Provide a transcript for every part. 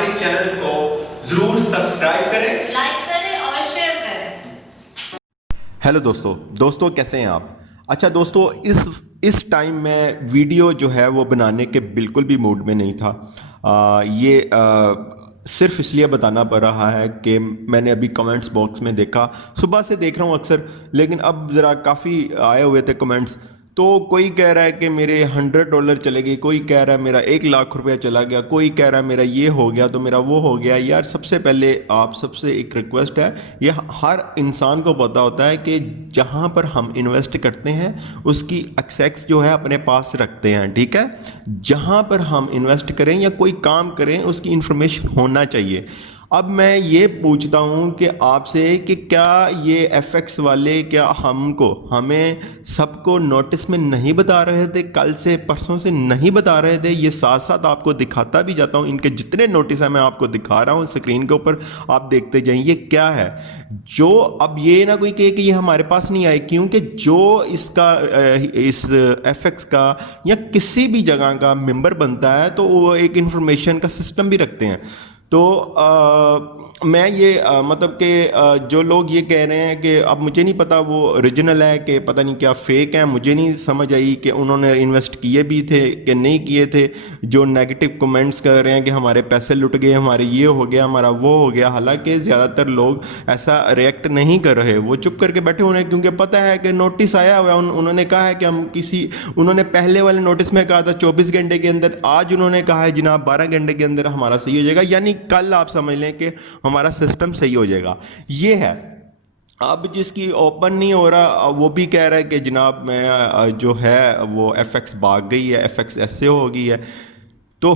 ہمارے چینل کو ضرور سبسکرائب کریں، لائک کریں اور شیئر کریں۔ ہیلو دوستو کیسے ہیں آپ؟ اچھا دوستو، اس ٹائم میں ویڈیو جو ہے وہ بنانے کے بالکل بھی موڈ میں نہیں تھا۔ یہ صرف اس لیے بتانا پڑ رہا ہے کہ میں نے ابھی کمنٹس باکس میں دیکھا، صبح سے دیکھ رہا ہوں اکثر، لیکن اب ذرا کافی آئے ہوئے تھے کمنٹس، تو کوئی کہہ رہا ہے کہ میرے $100 چلے گئے، کوئی کہہ رہا ہے میرا $1,00,000 چلا گیا، کوئی کہہ رہا ہے میرا یہ ہو گیا تو میرا وہ ہو گیا۔ یار سب سے پہلے آپ سب سے ایک ریکویسٹ ہے، یہ ہر انسان کو پتہ ہوتا ہے کہ جہاں پر ہم انویسٹ کرتے ہیں اس کی ایکسیس جو ہے اپنے پاس رکھتے ہیں، ٹھیک ہے؟ جہاں پر ہم انویسٹ کریں یا کوئی کام کریں اس کی انفارمیشن ہونا چاہیے۔ اب میں یہ پوچھتا ہوں کہ آپ سے کہ کیا یہ ایف ایکس والے کیا ہمیں سب کو نوٹس میں نہیں بتا رہے تھے؟ کل سے پرسوں سے نہیں بتا رہے تھے؟ یہ ساتھ ساتھ آپ کو دکھاتا بھی جاتا ہوں، ان کے جتنے نوٹس ہیں میں آپ کو دکھا رہا ہوں اسکرین کے اوپر، آپ دیکھتے جائیں یہ کیا ہے۔ جو اب یہ نہ کوئی کہے کہ یہ ہمارے پاس نہیں آئے، کیونکہ جو اس ایف ایکس کا یا کسی بھی جگہ کا ممبر بنتا ہے تو وہ ایک انفارمیشن کا سسٹم بھی رکھتے ہیں۔ تو میں یہ مطلب کہ جو لوگ یہ کہہ رہے ہیں کہ اب مجھے نہیں پتا وہ اوریجنل ہے کہ پتہ نہیں کیا فیک ہے، مجھے نہیں سمجھ آئی کہ انہوں نے انویسٹ کیے بھی تھے کہ نہیں کیے تھے۔ جو نیگیٹو کمنٹس کر رہے ہیں کہ ہمارے پیسے لٹ گئے، ہمارے یہ ہو گیا، ہمارا وہ ہو گیا، حالانکہ زیادہ تر لوگ ایسا ریئیکٹ نہیں کر رہے، وہ چپ کر کے بیٹھے ہوئے ہیں، کیونکہ پتہ ہے کہ نوٹس آیا ہوا ہے۔ انہوں نے کہا ہے کہ انہوں نے پہلے والے نوٹس میں کہا تھا 24 گھنٹے کے اندر، آج انہوں نے کہا ہے جناب 12 گھنٹے کے اندر ہمارا صحیح ہو جائے گا، یعنی کل آپ سمجھ لیں کہ ہمارا سسٹم صحیح ہو جائے گا۔ یہ ہے۔ اب جس کی اوپن نہیں ہو رہا وہ بھی کہہ رہا ہے کہ جناب میں جو ہے وہ ایف ایکس بھاگ گئی ہے، ایف ایکس ایسے ہو گئی ہے۔ تو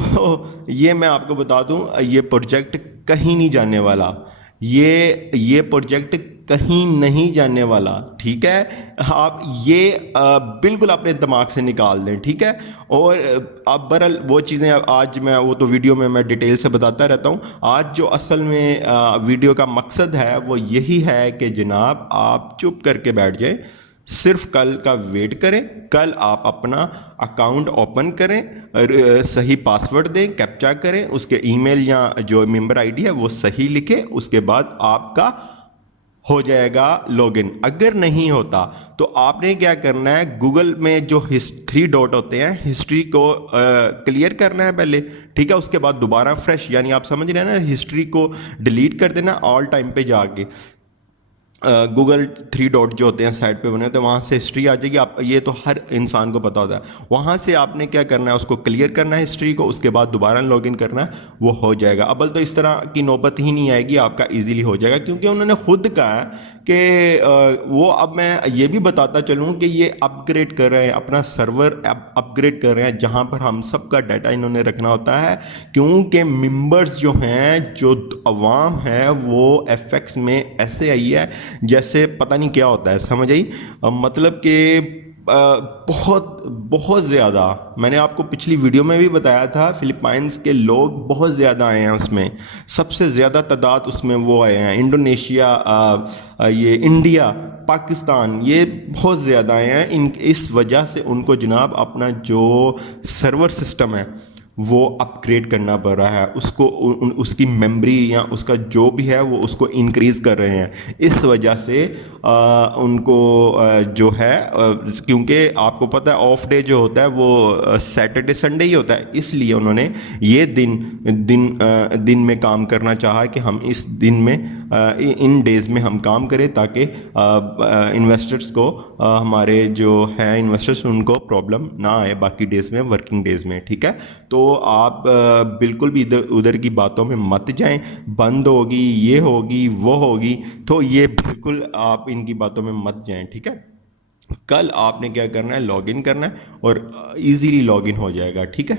یہ میں آپ کو بتا دوں، یہ پروجیکٹ کہیں نہیں جانے والا، یہ پروجیکٹ کہیں نہیں جانے والا، ٹھیک ہے؟ آپ یہ بالکل اپنے دماغ سے نکال دیں، ٹھیک ہے؟ اور اب برحال وہ چیزیں آج میں وہ تو ویڈیو میں ڈیٹیل سے بتاتا رہتا ہوں۔ آج جو اصل میں ویڈیو کا مقصد ہے وہ یہی ہے کہ جناب آپ چپ کر کے بیٹھ جائیں، صرف کل کا ویٹ کریں، کل آپ اپنا اکاؤنٹ اوپن کریں، صحیح پاسورڈ دیں، کیپچا کریں، اس کے ای میل یا جو ممبر آئی ڈی ہے وہ صحیح لکھیں، اس کے بعد آپ کا ہو جائے گا لاگ ان۔ اگر نہیں ہوتا تو آپ نے کیا کرنا ہے، گوگل میں جو 3 ڈاٹ ہوتے ہیں، ہسٹری کو کلیئر کرنا ہے پہلے، ٹھیک ہے؟ اس کے بعد دوبارہ فریش، یعنی آپ سمجھ رہے ہیں نا، ہسٹری کو ڈیلیٹ کر دینا، آل ٹائم پہ جا کے گوگل 3 ڈاٹ جو ہوتے ہیں سائٹ پہ بنے ہوتے ہیں، وہاں سے ہسٹری آ جائے گی۔ آپ یہ تو ہر انسان کو پتا ہوتا ہے، وہاں سے آپ نے کیا کرنا ہے، اس کو کلیئر کرنا ہے ہسٹری کو، اس کے بعد دوبارہ لاگ ان کرنا ہے، وہ ہو جائے گا۔ ابل تو اس طرح کی نوبت ہی نہیں آئے گی، آپ کا ایزیلی ہو جائے گا، کیونکہ انہوں نے خود کہا ہے کہ وہ، اب میں یہ بھی بتاتا چلوں کہ یہ اپ گریڈ کر رہے ہیں، اپنا سرور اپ گریڈ کر رہے ہیں، جہاں پر ہم سب کا ڈیٹا انہوں نے رکھنا ہوتا ہے، کیونکہ ممبرز جو ہیں، جو عوام ہے، وہ ایف ایکس میں ایسے آئی ہے جیسے پتہ نہیں کیا ہوتا ہے، سمجھ آئی؟ مطلب کہ بہت زیادہ، میں نے آپ کو پچھلی ویڈیو میں بھی بتایا تھا، فلپائنز کے لوگ بہت زیادہ آئے ہیں اس میں، سب سے زیادہ تعداد اس میں وہ آئے ہیں، انڈونیشیا، یہ انڈیا، پاکستان، یہ بہت زیادہ آئے ہیں۔ اس وجہ سے ان کو جناب اپنا جو سرور سسٹم ہے وہ اپ گریڈ کرنا پڑ رہا ہے، اس کی میموری یا اس کا جو بھی ہے وہ اس کو انکریز کر رہے ہیں۔ اس وجہ سے ان کو جو ہے، کیونکہ آپ کو پتہ ہے آف ڈے جو ہوتا ہے وہ سیٹرڈے سنڈے ہی ہوتا ہے، اس لیے انہوں نے یہ دن میں کام کرنا چاہا کہ ہم اس دن میں، ان ڈیز میں ہم کام کریں، تاکہ انویسٹرز کو، ہمارے جو ہیں انویسٹرز، ان کو پرابلم نہ آئے باقی ڈیز میں، ورکنگ ڈیز میں، ٹھیک ہے؟ تو آپ بالکل بھی ادھر کی باتوں میں مت جائیں، بند ہوگی، یہ ہوگی، وہ ہوگی، تو یہ بالکل آپ ان کی باتوں میں مت جائیں، ٹھیک ہے؟ کل آپ نے کیا کرنا ہے، لاگ ان کرنا ہے، اور ایزیلی لاگ ان ہو جائے گا، ٹھیک ہے؟